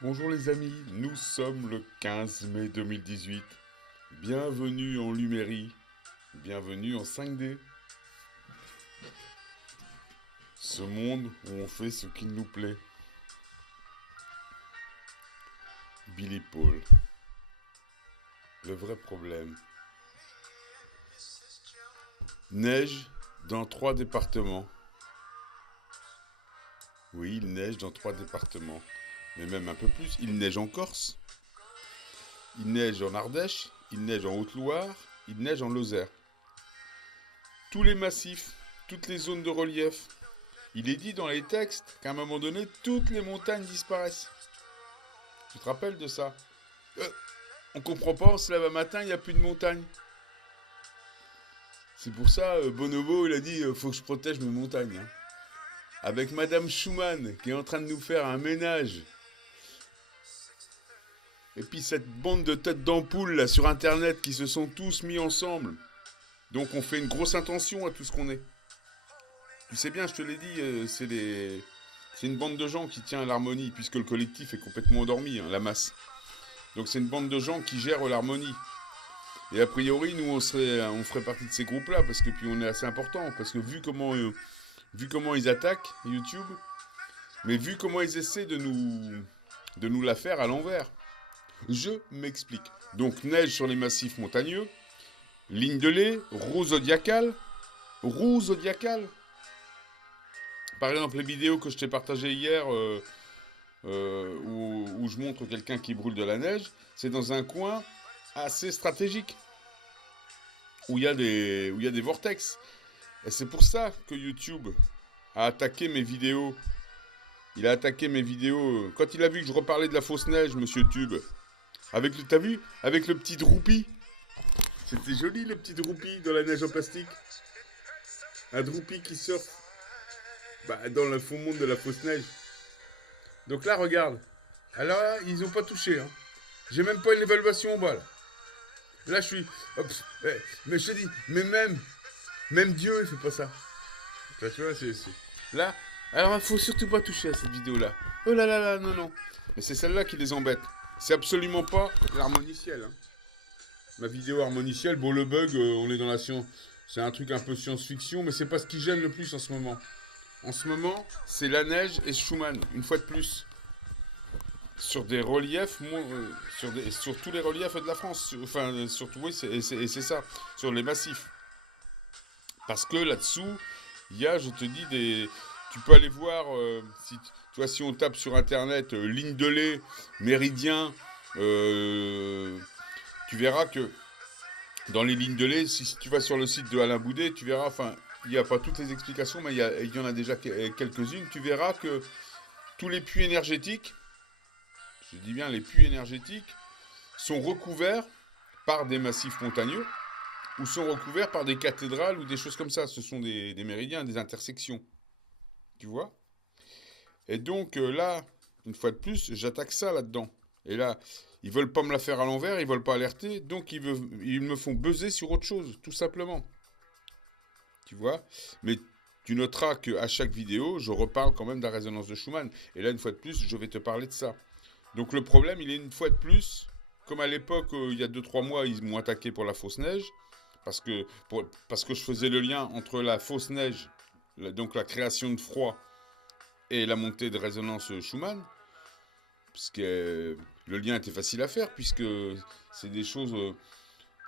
Bonjour les amis, nous sommes le 15 mai 2018. Bienvenue en Lumérie, bienvenue en 5D. Ce monde où on fait ce qu'il nous plaît. Billy Paul. Le vrai problème. Neige dans 3 départements. Oui, il neige dans 3 départements. Mais même un peu plus, il neige en Corse, il neige en Ardèche, il neige en Haute-Loire, il neige en Lozère. Tous les massifs, toutes les zones de relief. Il est dit dans les textes qu'à un moment donné, toutes les montagnes disparaissent. Tu te rappelles de ça? On comprend pas, on se lève un matin, il n'y a plus de montagne. C'est pour ça, Bonobo, il a dit, faut que je protège mes montagnes. Hein. Avec Madame Schumann, qui est en train de nous faire un ménage. Et puis cette bande de têtes d'ampoule là sur internet qui se sont tous mis ensemble. Donc on fait une grosse intention à tout ce qu'on est. Tu sais bien, je te l'ai dit, c'est une bande de gens qui tient à l'harmonie, puisque le collectif est complètement endormi, hein, la masse. Donc c'est une bande de gens qui gèrent l'harmonie. Et a priori, nous, on ferait partie de ces groupes-là, parce que puis on est assez important, parce que vu comment ils attaquent YouTube, mais vu comment ils essaient de nous la faire à l'envers. Je m'explique. Donc neige sur les massifs montagneux, ligne de lait, roue zodiacale. Roue zodiacale. Par exemple, les vidéos que je t'ai partagées hier, où je montre quelqu'un qui brûle de la neige, c'est dans un coin assez stratégique, où il y a des vortex. Et c'est pour ça que YouTube a attaqué mes vidéos. Il a attaqué mes vidéos. Quand il a vu que je reparlais de la fausse neige, monsieur Tube, t'as vu? Avec le petit droupi. C'était joli, le petit droupi dans la neige en plastique. Un droupi qui surfe dans le fond monde de la fausse neige. Donc là, regarde. Alors là, ils ont pas touché. Hein. J'ai même pas une évaluation en bas. Là, je suis... Hop, mais je te dis, mais même Dieu, il fait pas ça. Là, tu vois, c'est... Là, alors il faut surtout pas toucher à cette vidéo-là. Oh là là là, non, non. Mais c'est celle-là qui les embête. C'est absolument pas l'harmoniciel. Hein. Ma vidéo harmonicielle, bon, le bug, on est dans la science. C'est un truc un peu science-fiction, mais c'est pas ce qui gêne le plus en ce moment. En ce moment, c'est la neige et Schumann, une fois de plus. Sur des reliefs, sur tous les reliefs de la France. Surtout, oui, c'est ça. Sur les massifs. Parce que là-dessous, il y a, je te dis, tu peux aller voir, si on tape sur internet ligne de lait, méridien, tu verras que dans les lignes de lait, si tu vas sur le site de Alain Boudet, tu verras, enfin, il n'y a pas toutes les explications, mais il y en a déjà quelques-unes, tu verras que tous les puits énergétiques, je dis bien les puits énergétiques, sont recouverts par des massifs montagneux, ou sont recouverts par des cathédrales ou des choses comme ça. Ce sont des méridiens, des intersections. Tu vois? Et donc là, une fois de plus, j'attaque ça là-dedans. Et là, ils veulent pas me la faire à l'envers, ils veulent pas alerter, donc ils me font buzzer sur autre chose, tout simplement. Tu vois? Mais tu noteras qu'à chaque vidéo, je reparle quand même de la résonance de Schumann. Et là, une fois de plus, je vais te parler de ça. Donc le problème, il est une fois de plus, comme à l'époque, il y a 2-3 mois, ils m'ont attaqué pour la fausse neige, parce que je faisais le lien entre la fausse neige, donc la création de froid, et la montée de résonance Schumann, parce que le lien était facile à faire, puisque c'est des choses,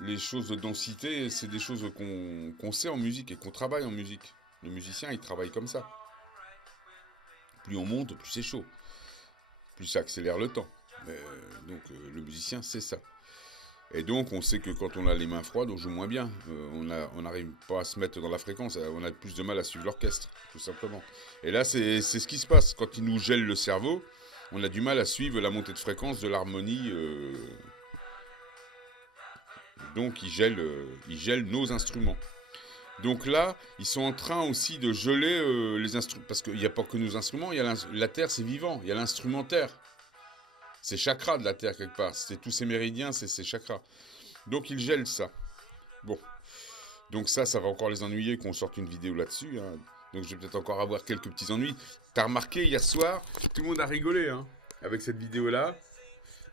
les choses de densité, c'est des choses qu'on sait en musique et qu'on travaille en musique. Le musicien, il travaille comme ça. Plus on monte, plus c'est chaud. Plus ça accélère le temps. Le musicien, c'est ça. Et donc, on sait que quand on a les mains froides, on joue moins bien. On n'arrive pas à se mettre dans la fréquence. On a plus de mal à suivre l'orchestre, tout simplement. Et là, c'est ce qui se passe. Quand il nous gèle le cerveau, on a du mal à suivre la montée de fréquence de l'harmonie. Donc, il gèle nos instruments. Donc là, ils sont en train aussi de geler les instruments. Parce qu'il n'y a pas que nos instruments. La Terre, c'est vivant. Il y a l'instrumentaire. C'est chakra de la Terre, quelque part. C'est tous ces méridiens, c'est ces chakras. Donc, ils gèlent ça. Bon. Donc ça va encore les ennuyer qu'on sorte une vidéo là-dessus. Hein. Donc, je vais peut-être encore avoir quelques petits ennuis. T'as remarqué, hier soir, tout le monde a rigolé. Hein. avec cette vidéo-là.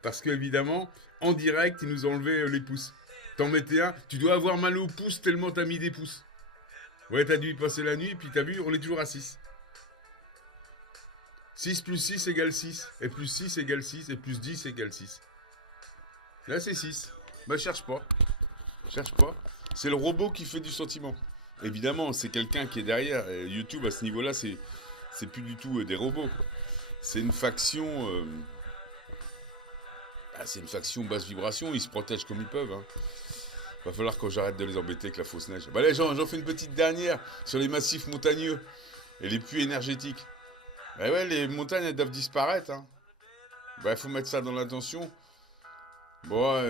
Parce qu'évidemment, en direct, ils nous ont enlevé les pouces. T'en mettais un, tu dois avoir mal aux pouces tellement t'as mis des pouces. Ouais, t'as dû y passer la nuit, puis t'as vu, on est toujours à 6. 6 plus 6 égale 6. Et plus 6 égale 6. Et plus 10 égale 6. Là, c'est 6. Bah, cherche pas. Cherche pas. C'est le robot qui fait du sentiment. Évidemment, c'est quelqu'un qui est derrière. Et YouTube, à ce niveau-là, c'est plus du tout des robots. C'est une faction... c'est une faction basse vibration. Ils se protègent comme ils peuvent. Hein. Va falloir que j'arrête de les embêter avec la fausse neige. Bah les gens, j'en fais une petite dernière sur les massifs montagneux et les puits énergétiques. Bah ouais, les montagnes, elles doivent disparaître. Hein. Bah, il faut mettre ça dans l'intention. Bon,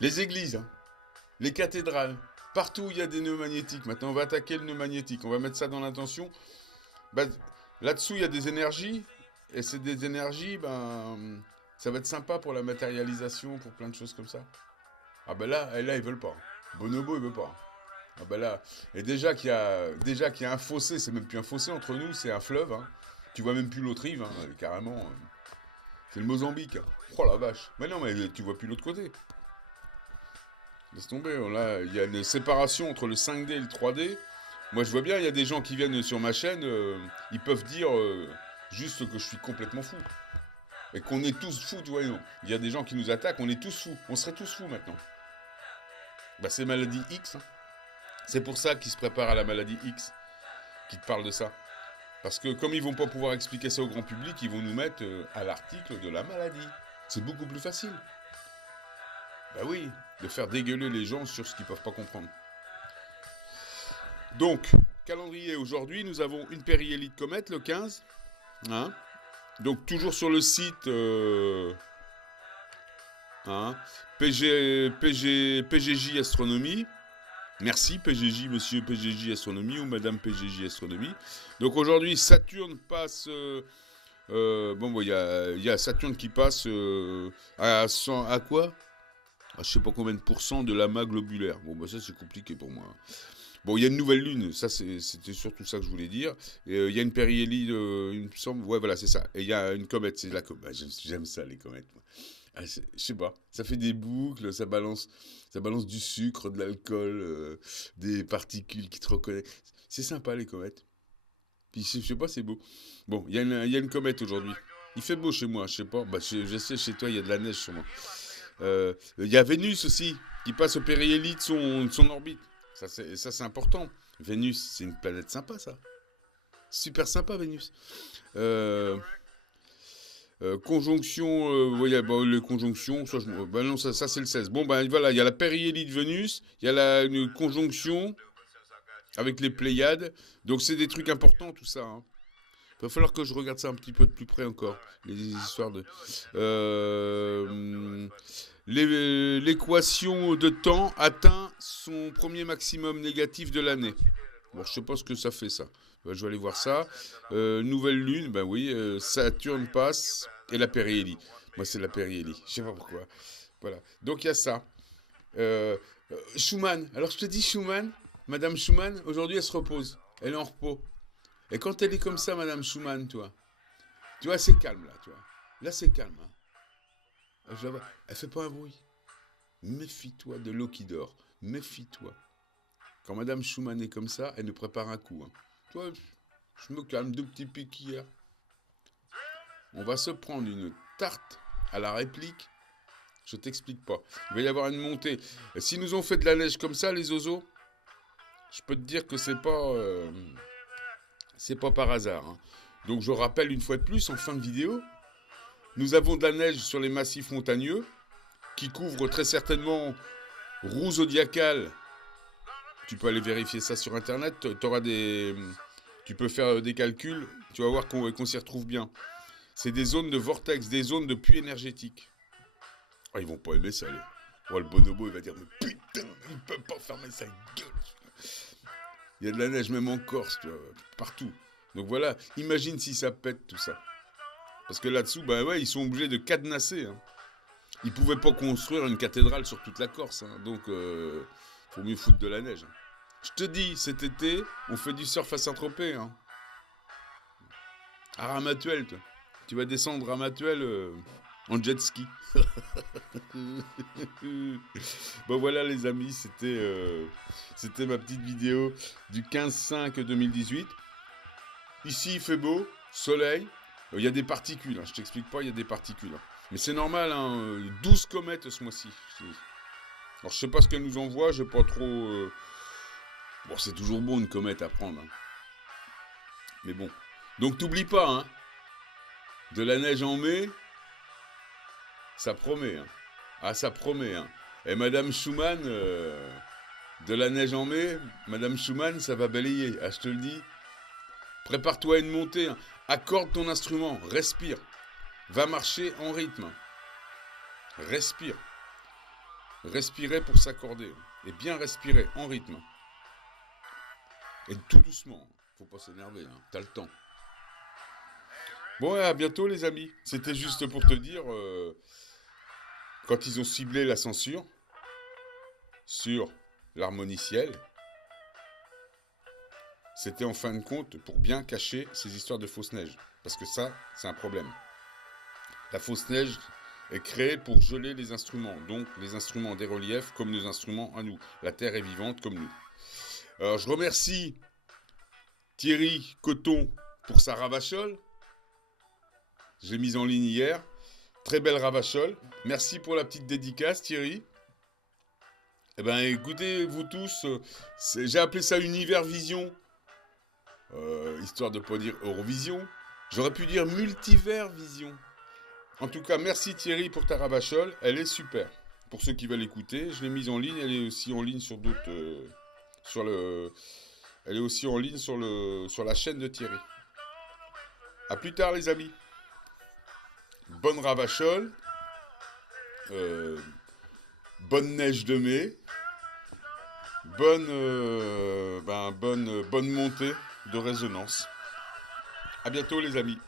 les églises, hein, les cathédrales, partout où il y a des nœuds magnétiques. Maintenant, on va attaquer le nœud magnétique. On va mettre ça dans l'intention. Bah, là-dessous, il y a des énergies. Et c'est des énergies, ça va être sympa pour la matérialisation, pour plein de choses comme ça. Ah ben là, ils veulent pas. Bonobo, il veut pas. Ah ben là, et déjà qu'il y a un fossé, c'est même plus un fossé entre nous, c'est un fleuve. Hein. Tu vois même plus l'autre rive, hein, carrément. C'est le Mozambique. Hein. Oh la vache. Mais non, mais tu vois plus l'autre côté. Laisse tomber. Là, il y a une séparation entre le 5D et le 3D. Moi, je vois bien, il y a des gens qui viennent sur ma chaîne, ils peuvent dire juste que je suis complètement fou. Et qu'on est tous fous, tu vois. Non. Il y a des gens qui nous attaquent, on est tous fous. On serait tous fous maintenant. Bah, c'est maladie X. Hein. C'est pour ça qu'ils se préparent à la maladie X. Qui te parle de ça. Parce que comme ils vont pas pouvoir expliquer ça au grand public, ils vont nous mettre à l'article de la maladie. C'est beaucoup plus facile. Bah oui, de faire dégueuler les gens sur ce qu'ils peuvent pas comprendre. Donc, calendrier aujourd'hui, nous avons une périélite comète le 15. Hein. Donc toujours sur le site PGJ Astronomie. Merci PGJ, monsieur PGJ Astronomie ou madame PGJ Astronomie. Donc aujourd'hui, Saturne passe... il y a Saturne qui passe à 100... À quoi? Je sais pas combien de pourcents de l'amas globulaire. Bon, bah ça c'est compliqué pour moi. Bon, il y a une nouvelle lune, ça c'était surtout ça que je voulais dire. Il y a une périhélie, il me semble, ouais voilà c'est ça. Et il y a une comète, c'est la comète. J'aime ça les comètes. Je sais pas, ça fait des boucles, ça balance du sucre, de l'alcool, des particules qui te reconnaissent. C'est sympa les comètes. Puis je sais pas, c'est beau. Bon, il y a une comète aujourd'hui. Il fait beau chez moi, je sais pas. Bah, je sais, chez toi il y a de la neige sûrement. Il y a Vénus aussi, qui passe au périhélie de son orbite. Ça, c'est important. Vénus, c'est une planète sympa, ça. Super sympa, Vénus. Conjonction, les conjonctions, ça c'est le 16. Bon, voilà, il y a la périhélie de Vénus, il y a une conjonction avec les Pléiades. Donc, c'est des trucs importants, tout ça. Hein. Il va falloir que je regarde ça un petit peu de plus près encore. Les histoires de... L'équation de temps atteint son premier maximum négatif de l'année. Bon, je sais pas ce que ça fait, ça. Je vais aller voir ça. Nouvelle lune, ben oui, Saturne passe et la périhélie. Moi, c'est la périhélie. Je sais pas pourquoi. Voilà. Donc, il y a ça. Schumann. Alors, je te dis, Schumann, Madame Schumann, aujourd'hui, elle se repose. Elle est en repos. Et quand elle est comme ça, Madame Schumann, tu vois, c'est calme, là, tu vois. Là, c'est calme. Hein. Elle fait pas un bruit. Méfie-toi de l'eau qui dort. Méfie-toi. Quand Madame Schumann est comme ça, elle nous prépare un coup. Hein. Tu vois, je me calme, 2 petits pics hier. On va se prendre une tarte à la réplique. Je t'explique pas. Il va y avoir une montée. Et s'ils nous ont fait de la neige comme ça, les oiseaux, je peux te dire que c'est pas par hasard. Hein. Donc je rappelle une fois de plus, en fin de vidéo, nous avons de la neige sur les massifs montagneux qui couvrent très certainement roue zodiacale. Tu peux aller vérifier ça sur internet. Tu peux faire des calculs. Tu vas voir qu'on s'y retrouve bien. C'est des zones de vortex, des zones de puits énergétiques. Oh, ils vont pas aimer ça. Oh, le bonobo, il va dire, mais putain, il peut pas fermer sa gueule. Il y a de la neige même en Corse, tu vois, partout. Donc voilà, imagine si ça pète tout ça. Parce que là-dessous, ils sont obligés de cadenasser. Hein. Ils pouvaient pas construire une cathédrale sur toute la Corse. Hein. Donc, faut mieux foutre de la neige. Je te dis, cet été, on fait du surf à Saint-Tropez. Hein. À Ramatuelle, toi. Tu vas descendre à Matuelle en jet ski. Bon voilà les amis, c'était ma petite vidéo du 15/5/2018. Ici il fait beau, soleil, il y a des particules, hein, je t'explique pas, il y a des particules. Hein. Mais c'est normal, hein, 12 comètes ce mois-ci. Alors je sais pas ce qu'elle nous envoie, j'ai pas trop... Bon c'est toujours bon une comète à prendre. Hein. Mais bon. Donc t'oublies pas, hein, de la neige en mai, ça promet. Hein. Ah ça promet. Hein. Et Madame Schumann, de la neige en mai, Madame Schumann, ça va balayer. Ah je te le dis. Prépare-toi à une montée. Hein. Accorde ton instrument. Respire. Va marcher en rythme. Respire. Respirer pour s'accorder. Et bien respirer en rythme. Et tout doucement. Faut pas s'énerver. Hein. T'as le temps. Bon, à bientôt les amis. C'était juste pour te dire, quand ils ont ciblé la censure sur l'harmoniciel, c'était en fin de compte pour bien cacher ces histoires de fausse neige. Parce que ça, c'est un problème. La fausse neige est créée pour geler les instruments. Donc, les instruments des reliefs comme nos instruments à nous. La Terre est vivante comme nous. Alors, je remercie Thierry Coton pour sa ravachole. J'ai mis en ligne hier. Très belle ravachole. Merci pour la petite dédicace, Thierry. Eh bien, écoutez, vous tous, j'ai appelé ça Univers Vision. Histoire de ne pas dire Eurovision. J'aurais pu dire Multivers Vision. En tout cas, merci Thierry pour ta ravachole. Elle est super. Pour ceux qui veulent l'écouter, je l'ai mise en ligne. Elle est aussi en ligne sur d'autres... Elle est aussi en ligne sur la chaîne de Thierry. A plus tard, les amis. Bonne ravachole. Bonne neige de mai. Bonne montée de résonance. À bientôt, les amis.